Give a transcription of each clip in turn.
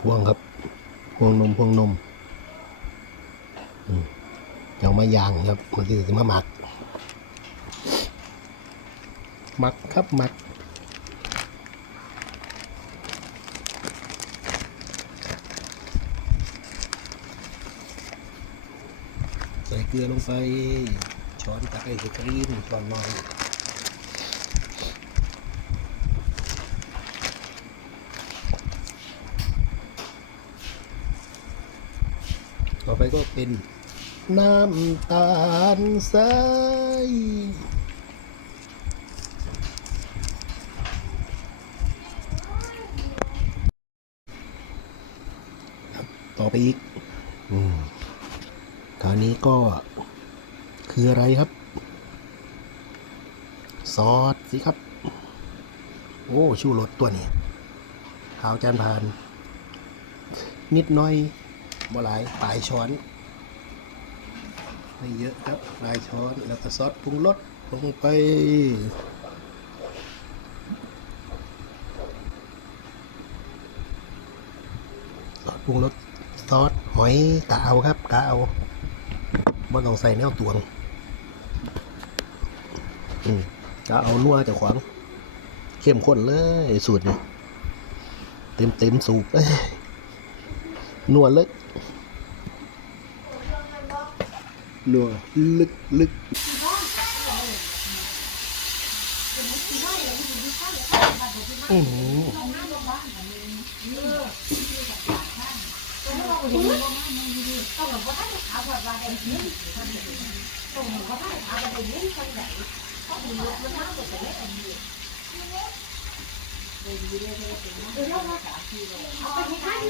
พวงครับ พวงนมพวงนมอืมเอามาย่างครับมันคือมาหมักหมักครับหมักใส่เกลือลงไปช้อนตักไอศกรีมช้อนน้อย ต่อไปก็เป็น น้ำตาลทรายครับต่อไปอีกอืมคราวนี้ก็คืออะไรครับ ซอสสิครับ โอ้ชูรสตัวนี้ขาวจานพาน นิดน้อย บ่หลายปลายช้อนไม่เยอะครับปลายช้อนแล้วก็ซอสปรุงรสลงไปซอสปรุงรสซอสหอยกะเอาครับกะเอาบ่ต้องใส่แนวตวงอืมกะเอานัวจากขวางเข้มข้นเลยสูตรนี้เต็มเต็มสูบนัวลึก นัวลึกลึกโอือหือ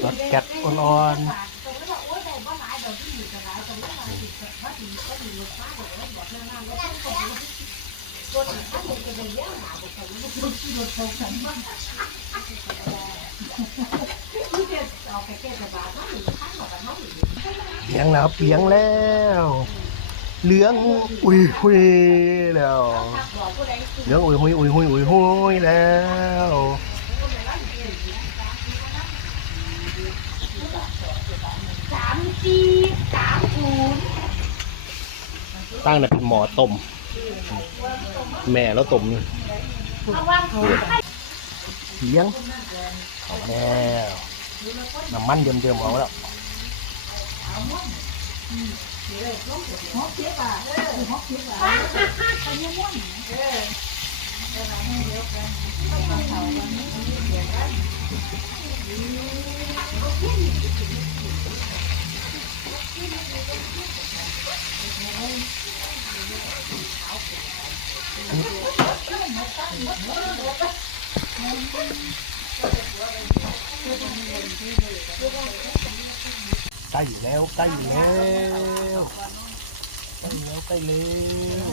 รสแก๊สอ่อนๆ เลี้ยงแล้วครับเลี้ยงแล้วเหลืองอุ้ยหุยแล้วเหลืองอุ้ยหุยอุ้ยหุยอุ้ยหุยแล้วสามสี่สามศูนย์ตั้งแต่เป็นหมอต้ม แม่แล้วต้มนี่เอาว่างหัวเลี้ยงเอาแล้วน้ำมันเดิมๆเอาแล้ว ใกล้อยู่แล้วใกล้อยู่แล้วใกล้แล้วใกล้แล้ว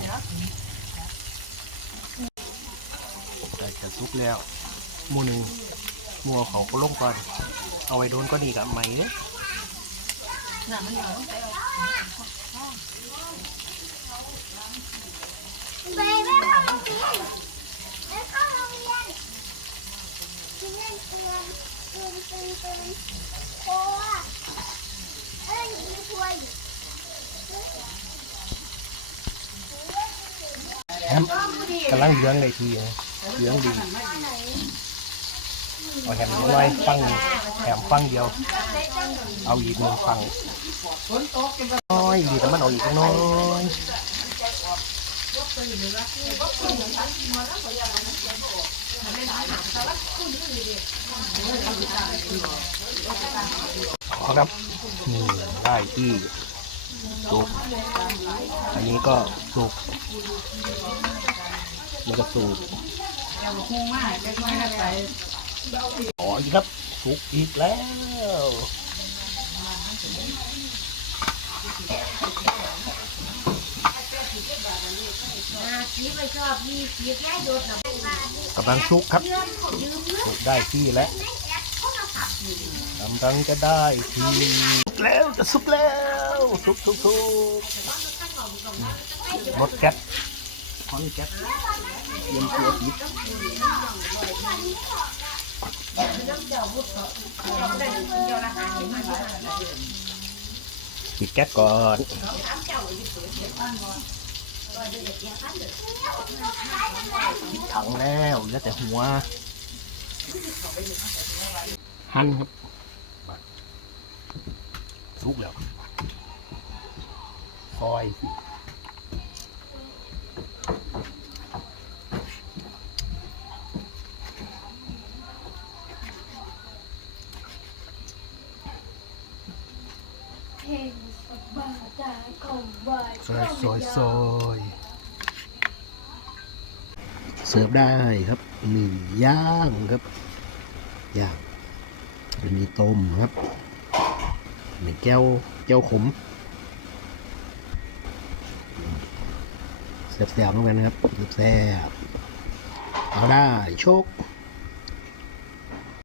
ใกล้จะซุกแล้วมูหนึ่งมูเอเขาก็ลงก่อน เอาไว้โดนก็ดีกับไหมเนี่ย ไปไม่เข้าโรงเรียนไม่เข้าโรงเรียนเตือนเตือนเตือนเตื น้อยมีถ้วยแฮมกำลังเลี้ยงเลยทีนะเลี้ยงดีแฮมน้อยฟังแฮมฟังเดียวเอาอีกหนึ่งฟังน้อยดีแต่มันเอาอีกน้อยขอครับนี่ได้ที่สุกอันนี้ก็สุกนี่ก็สุกอ๋ออีกครับสุกอีกแล้ว กำลังสุกครับเพื่อนเขายืมเงินสุกได้ที่แล้วกำลังจะได้ที่สุกแล้วจะสุกแล้วสุกสุกสุกรถแก๊สคอนแก๊สเยี่ยมตัวติดปิ ดแก๊สก่อนปิดถังแล้วเหลือแต่หัวหั่นครับสุกแล้วซอยสิ เพลงบ้าใจของบ้า ซอยซอยซอยเสิร์ฟได้ครับหนึ่งย่างครับย่างจะมีต้มครับมีแก้วแก้วขมแซ่บๆเหมือนกันครับแซ่บๆเอาได้โชค